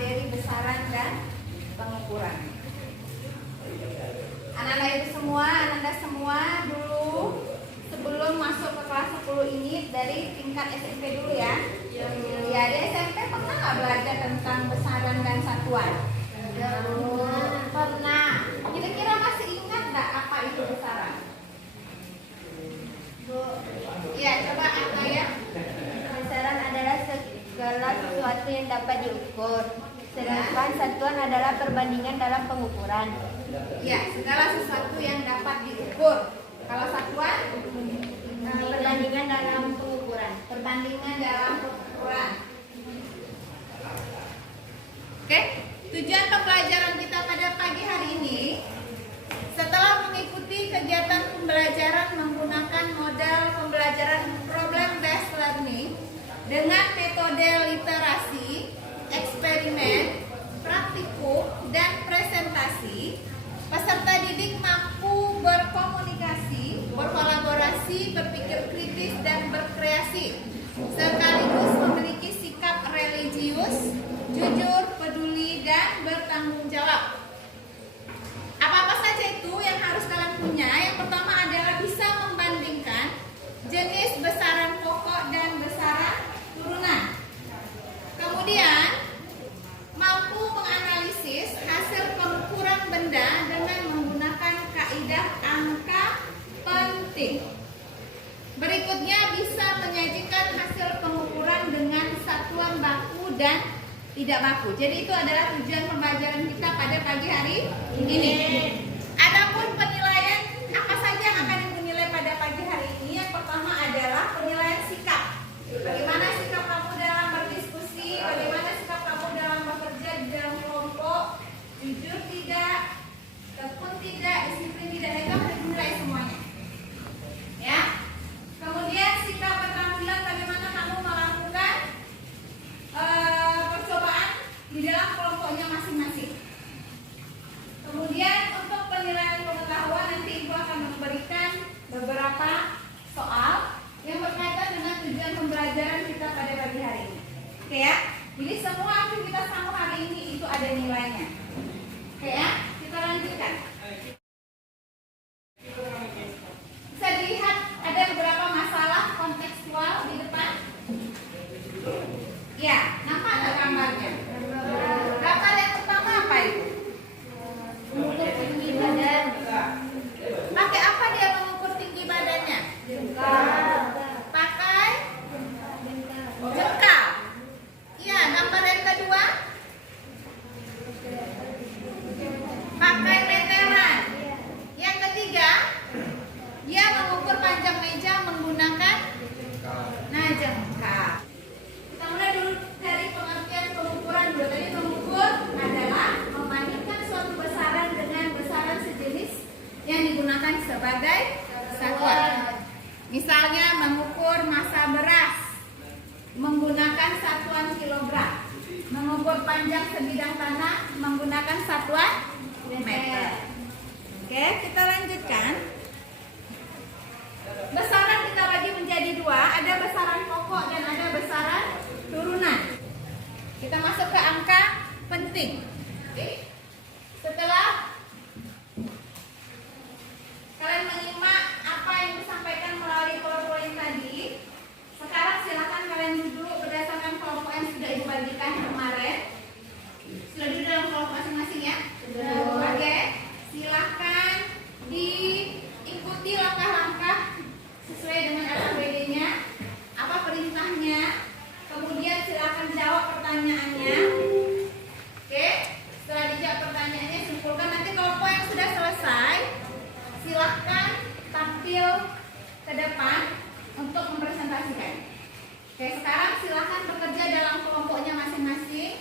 materi besaran dan pengukuran. Anak-anak semua dulu sebelum masuk ke kelas 10 ini dari tingkat SMP dulu ya. Ya, di SMP pernah nggak belajar tentang besaran dan satuan? Pernah. Kira-kira masih ingat nggak apa itu besaran? Ya, coba apa ya? Besaran adalah segala sesuatu yang dapat diukur. Sedangkan satuan adalah perbandingan dalam pengukuran. Ya, segala sesuatu yang dapat diukur. Kalau satuan, Perbandingan dalam pengukuran. perbandingan dalam pengukuran. Oke, tujuan pembelajaran kita pada pagi hari ini, setelah mengikuti kegiatan pembelajaran menggunakan model pembelajaran problem based learning dengan metode literasi, eksperimen, praktikum, dan presentasi, peserta didik mampu berkomunikasi, berkolaborasi, berpikir kritis, dan berkreasi, sekaligus memiliki sikap religius, jujur, peduli, dan bertanggung jawab. Apa-apa saja itu yang harus kalian punya? Yang pertama adalah bisa membandingkan jenis besaran pokok dan besaran turunan. Kemudian mampu menganalisis hasil pengukuran benda dengan menggunakan kaidah angka penting. Berikutnya bisa menyajikan hasil pengukuran dengan satuan baku dan tidak baku. Jadi itu adalah tujuan pembelajaran kita pada pagi hari ini. Adapun penilaian apa saja yang akan dinilai pada pagi hari ini? Yang pertama adalah penilaian sikap. Bagaimana sikap kamu dalam berdiskusi? Bagaimana sikap kamu dalam bekerja di dalam kelompok? Jujur tidak? Tekun tidak? Disiplin tidak? Itu harus dinilai semuanya. Ya. Kemudian sikap bertanggung jawab, bagaimana kamu melakukan percobaan di dalam kelompoknya masing-masing. Kemudian untuk penilaian pengetahuan nanti Ibu akan memberikan beberapa soal yang berkaitan dengan tujuan pembelajaran kita pada pagi hari ini. Oke ya. Jadi semua aktivitas kamu hari ini itu ada nilainya. Oke ya. Kita lanjutkan. Bisa dilihat ada beberapa masalah kontekstual di depan. Ya, nampak nggak gambarnya? Gambar yang pertama apa itu? Mengukur tinggi badan. Pakai apa dia mengukur tinggi badannya? Pakai jengkal. Iya, gambar yang kedua pakai meteran. Yang ketiga, dia mengukur panjang meja menggunakan jengkal. Kita mulai dulu dari pengertian pengukuran dulu. Tadi mengukur adalah membandingkan suatu besaran dengan besaran sejenis yang digunakan sebagai satuan. Misalnya mengukur massa beras menggunakan satuan kilogram, mengukur panjang sebidang tanah menggunakan satuan meter. Oke, kita lanjutkan. Besaran kita bagi menjadi dua, ada besaran pokok dan ada besaran turunan. Kita masuk ke angka penting. Oke. Setelah kalian menyimak apa yang disampaikan melalui PowerPoint tadi, sekarang silakan kalian duduk berdasarkan kelompok yang sudah Ibu bagikan kemarin. Sudah duduk dalam kelompok masing-masing ya? Sudah. Oke. Silakan diikuti langkah-langkah sesuai dengan APBD-nya. Apa perintahnya? Kemudian silakan jawab pertanyaannya. Oke. Setelah dijawab pertanyaannya, simpulkan. Nanti kelompok yang sudah selesai, silakan tampil ke depan untuk mempresentasikan. Oke, sekarang silakan bekerja dalam kelompoknya masing-masing.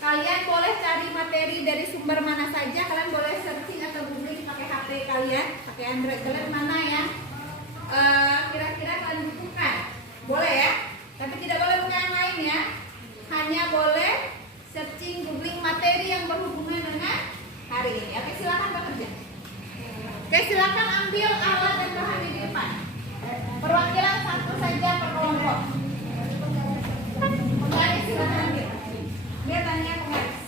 Kalian boleh cari materi dari sumber mana saja. Kalian boleh searching atau googling pakai HP kalian, pakai Android kalian mana ya kira-kira kalian butuhkan. Boleh ya, tapi tidak boleh buka yang lain ya. Hanya boleh searching, googling materi yang berhubungan dengan hari ini. Oke, silakan bekerja. Oke, silakan ambil alat dan bahan di depan. Perwakilan satu saja per kelompok. Penggaris silakan ambil. Biar tanya penggaris.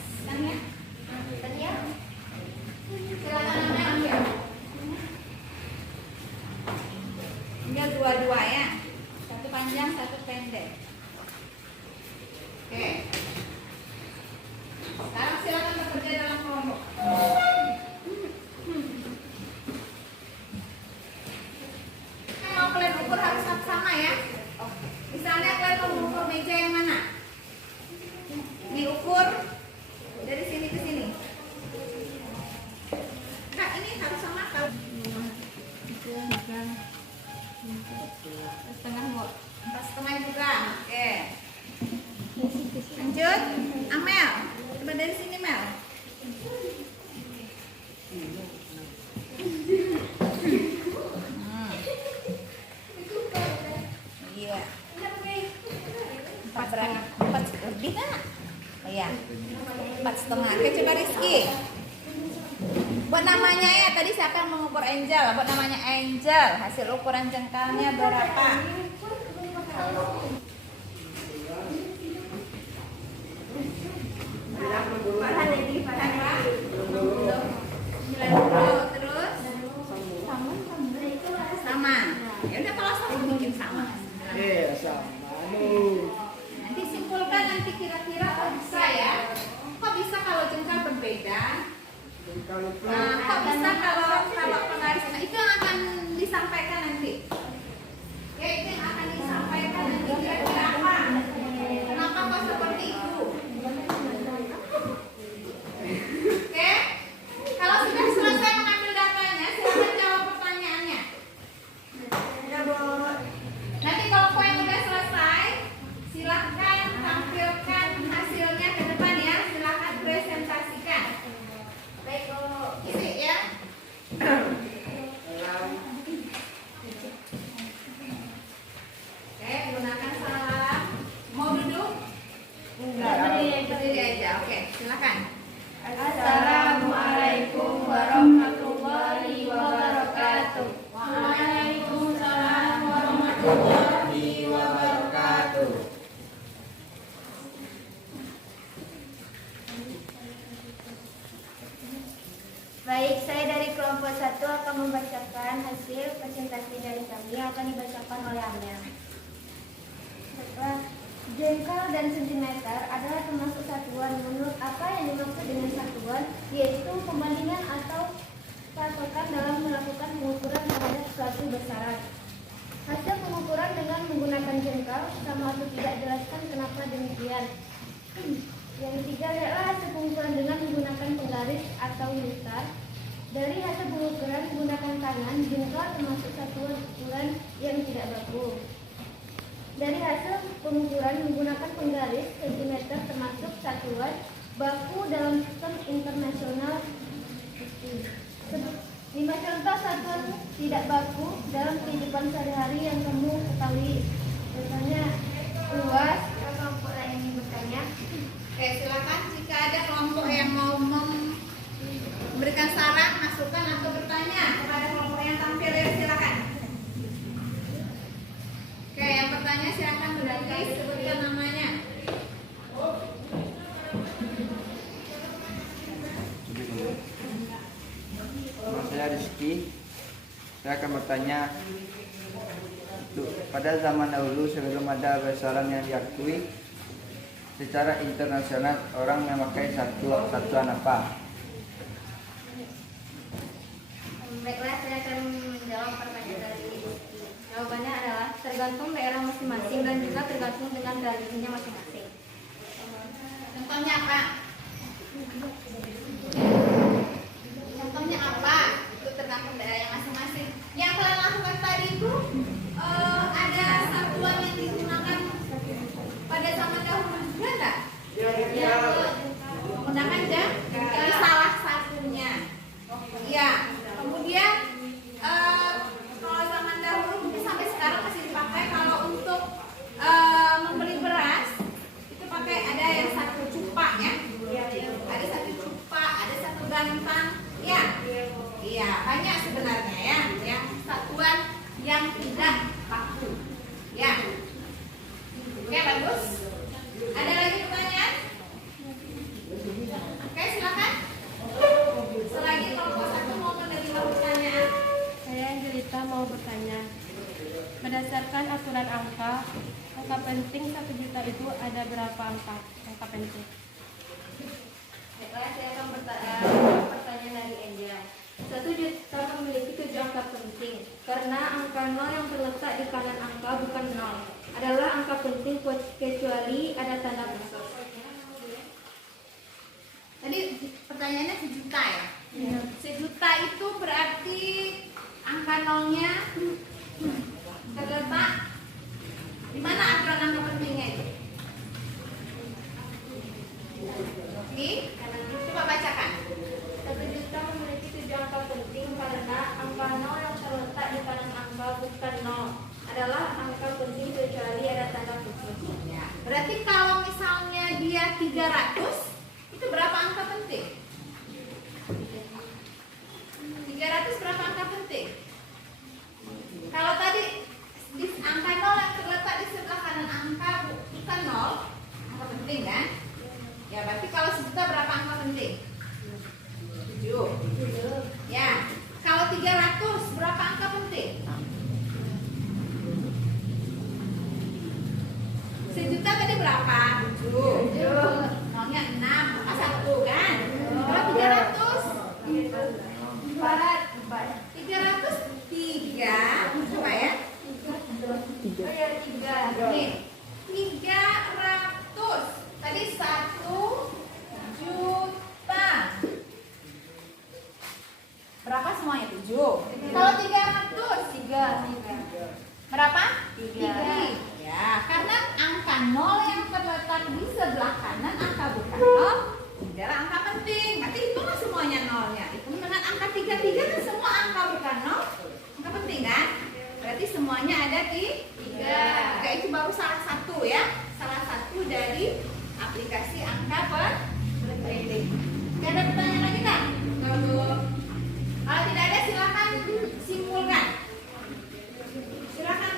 Sekarang silakan bekerja dalam kelompok. Mau kalian ukur harus sama ya. Misalnya kalian mau mengukur meja yang mana? Diukur dari sini ke sini. Kak, ini harus sama kalau setengah kok. 4,5 juga. Oke. Lanjut. Amel, coba dari sini Mel. Iya. 4 lebih kan? Oh iya. 4,5. Oke, coba Rizky. Buat namanya ya, tadi siapa yang mengukur Angel? Buat namanya Angel. Hasil ukuran jengkalnya berapa? Terus sama. Ya udah kalau sama mungkin sama. Iya sama. Nanti simpulkan nanti kira-kira kok bisa ya? Kok bisa kalau jengkal berbeda? Nah, kok bisa kalau penggaris? Nah, itu yang akan disampaikan nanti. Ya, itu yang akan disampaikan nanti kira-kira apa? Kenapa kok seperti itu? Oke? Kalau sudah selesai mengambil datanya, silakan jawab pertanyaannya. Nanti kalau poin udah selesai, silahkan tampilkan hasilnya ke depan ya. Silahkan presentasikan. Baik, isi ya. Oke, gunakan salam. Mau duduk? Enggak, Berdiri aja. Oke, silakan. Assalamualaikum warahmatullahi wabarakatuh. Waalaikumsalam warahmatullahi wabarakatuh. Baik, saya dari kelompok 1 akan membacakan hasil presentasi dari kami yang akan dibacakan oleh Amel. Jengkal dan sentimeter adalah termasuk satuan. Menurut apa yang dimaksud dengan satuan, yaitu pembandingan atau patokan dalam melakukan pengukuran terhadap suatu besaran. Hasil pengukuran dengan menggunakan jengkal sama atau tidak, jelaskan kenapa demikian. Yang ketiga adalah hasil pengukuran dengan menggunakan penggaris atau lingkar. Dari hasil pengukuran menggunakan tangan, jengkal termasuk satuan ukuran yang tidak baku. Dari hasil pengukuran menggunakan penggaris, sentimeter termasuk satuan baku dalam sistem internasional. 5 contoh satuan tidak baku dalam kehidupan sehari-hari yang kamu ketahui. Misalnya luas. Kelompok lain yang bertanya. Oke, silakan jika ada kelompok yang mau memberikan saran, masukan atau bertanya kepada kelompok yang tampil ya, silakan. Oke, yang bertanya silakan berdiri, sebutkan namanya. Nama saya Rizky. Saya akan bertanya, pada zaman dahulu sebelum ada besaran yang diakui secara internasional, orang memakai satuan apa? Baiklah, saya akan menjawab pertanyaan dari Rizky. Jawabannya adalah tergantung daerah masing-masing dan juga tergantung dengan tradisinya masing-masing. Contohnya apa? Contohnya apa? Itu tergantung daerah masing-masing. Yang kalian lakukan tadi itu ada satuan yang digunakan pada zaman dahulu juga enggak? Ya. Menggunakan jam? Ini salah satunya. Ya. Kemudian kalau zaman dahulu mungkin sampai sekarang masih dipakai kalau untuk membeli beras itu pakai ada yang satu cupa ya. Ada satu cupa, ada satu gantang. Ya. Iya, banyak sebenarnya ya. Yang satuan yang tidak baku. Ya. Oke, bagus. Ada lagi pertanyaan? Oke, silakan. Selagi kelompok 1 mau menerima pertanyaan. Saya Angelita mau bertanya. Berdasarkan aturan angka penting 1 juta itu ada berapa angka penting? Tadi pertanyaannya sejuta ya? Sejuta itu berarti angka nolnya terletak di mana aturan angka pentingnya itu? Coba bacakan. 1 juta memiliki 7 angka penting karena angka 0 yang terletak di kanan angka bukan 0 adalah angka penting kecuali ada tanda khusus. Ya, berarti kalau misalnya dia 300, itu berapa angka penting? 300 berapa angka penting? Kalau tadi di angka 0 yang terletak di sebelah kanan angka bukan 0, angka penting kan? Ya, berarti kalau sejuta berapa angka penting? 7. Ya, kalau 300 berapa angka penting? Sejuta tadi berapa? 7. Nolnya 6, maka 1 kan? Kalau 300 303, coba ya. Oh ya, 3. Nih, 300. Tadi 1 juta. Berapa semuanya? 7. Kalau 300? 3. Berapa? 3. Ya, karena angka 0 yang terletak di sebelah kanan angka bukan 0 adalah angka penting. Berarti hitunglah semuanya nolnya. Hitung dengan angka 33 kan semua angka bukan 0. Angka penting kan? Berarti semuanya ada di 3. Itu baru salah satu ya. Salah satu dari aplikasi angka penting. Tidak ada pertanyaan lagi kan? Kalau tidak ada silakan simpulkan. Silakan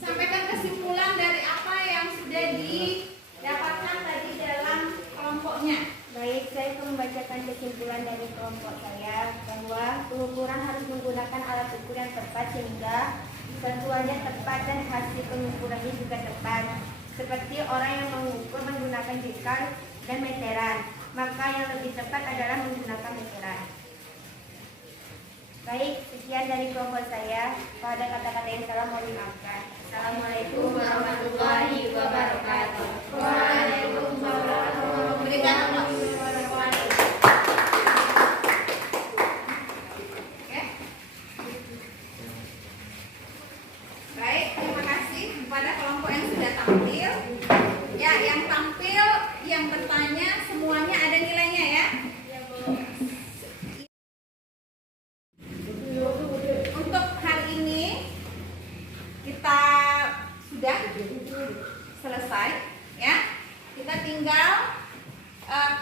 sampaikan kesimpulan dari apa yang sudah didapatkan tadi dalam kelompoknya. Baik, saya akan membacakan kesimpulan dari kelompok saya bahwa pengukuran harus menggunakan alat ukur yang tepat sehingga satuannya tepat dan hasil pengukurannya juga tepat. Seperti orang yang mengukur menggunakan jikal dan meteran, maka yang lebih tepat adalah menggunakan meteran. Baik, sekian dari kelompok saya. Kalau ada kata-kata yang salah mohon dimaafkan. Assalamualaikum warahmatullahi wabarakatuh. Waalaikumsalam. Berikan aplaus. Oke. Baik, terima kasih kepada kelompok yang sudah tampil. Ya, yang tampil, yang bertanya semuanya ada nilainya ya. Untuk hari ini kita sudah selesai ya. Kita tinggal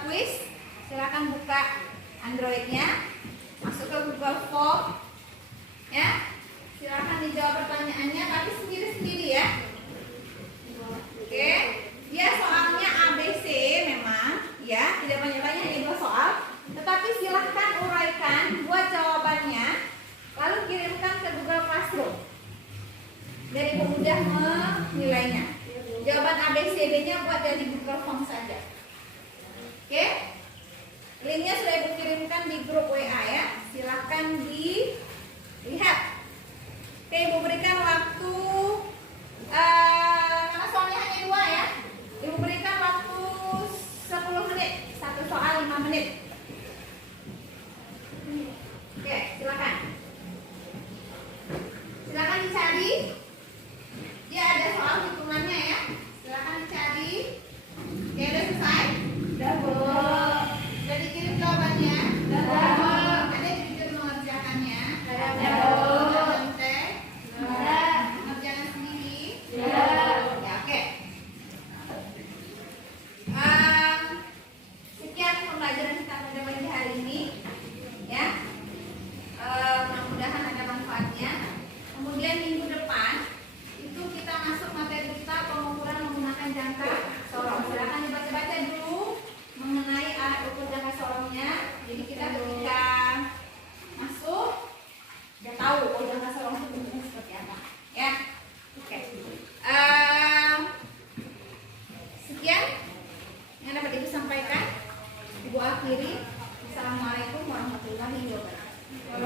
quiz. Silakan buka Androidnya, masuk ke Google Form ya. Silakan dijawab pertanyaannya, tapi sendiri-sendiri ya. Oke, dia soalnya ABC memang ya, tidak banyak-banyak, hanya 2 soal. Tetapi silahkan uraikan, buat jawabannya, lalu kirimkan ke Google Classroom. Jadi mudah menilainya. Jawaban ABCD-nya buat dari Google Form saja. Oke? Linknya sudah Ibu kirimkan di grup WA ya. Silahkan dilihat. Oke, Ibu berikan waktu karena soalnya hanya 2 ya. Ibu berikan waktu 10 menit. 1 soal 5 menit. Oke, silakan. Silakan dicari. Dia ada soal hitungannya ya. Silakan dicari. Oke, udah selesai? Udah, Bu. Sudah dikirim jawabannya? Udah. Ada yang jujur mengerjakannya? Udah, Bu. Contek? Udah. Mengerjakan sendiri? Udah. Ya, oke. Sekian pembelajaran kita pada pagi hari ini. Ya. Mudah-mudahan ada manfaatnya. Kemudian minggu depan itu kita masuk materi kita pengukuran menggunakan jangka sorong. Silakan dibaca-baca dulu mengenai alat ukur jangka sorongnya. Jadi kita ketika masuk udah tahu jangka sorong itu bentuknya seperti apa. Ya, oke. Sekian yang dapat Ibu sampaikan. Ibu akhiri. Assalamualaikum warahmatullahi wabarakatuh.